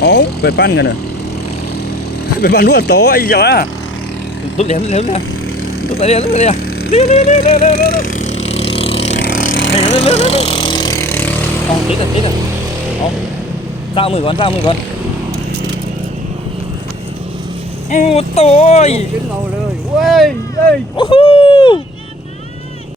โอ้ไปปั้นกันเหรอไปปั้นรั่วโตไอ้เจ้าอ่ะตุ๊บเหลี่ยมตุ๊บเหลี่ยมตุ๊บเหลี่ยมตุ๊บเหลี่ยมเร็วเร็วเร็วเร็วเร็วเร็วเร็วเร็วเร็วเร็วเร็วเอาติดอ่ะติดอ่ะเอาสร้างมือก่อนสร้างมือก่อนโอ้โตย Trứng ngầuเลย. Ui, ui.